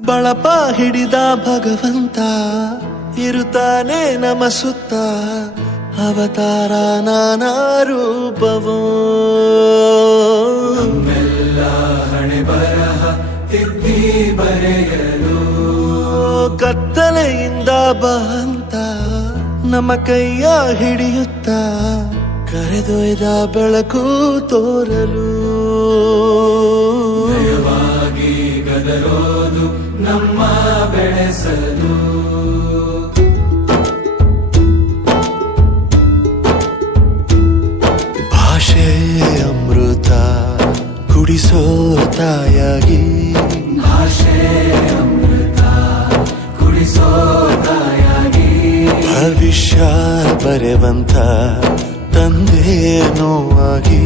ಬಳಪ ಹಿಡಿದ ಭಗವಂತ ಇರುತ್ತಾನೆ ನಮ ಸುತ್ತ ಅವತಾರ ನಾನಾ ರೂಪವೋ ಹಣೆ ಬರಹ ತಿದ್ದಿ ಬರೆಯಲು ಕತ್ತಲೆಯಿಂದ ಬಂತ ನಮ್ಮ ಕೈಯ ಹಿಡಿಯುತ್ತ ಕರೆದೊಯ್ದ ಬೆಳಕು ತೋರಲು ದಯವಾಗಿ ಗದರೋದು ನಮ್ಮ ಬೆಳೆಸಲು ಭಾಷೆ ಅಮೃತ ಕುಡಿಸೋ ತಾಯಾಗಿ ಭಾಷೆ ಅಮೃತ ಕುಡಿಸೋ ತಾಯಾಗಿ ಭವಿಷ್ಯ ಬರೆವಂತ ತಂದೆ ನೋವಾಗಿ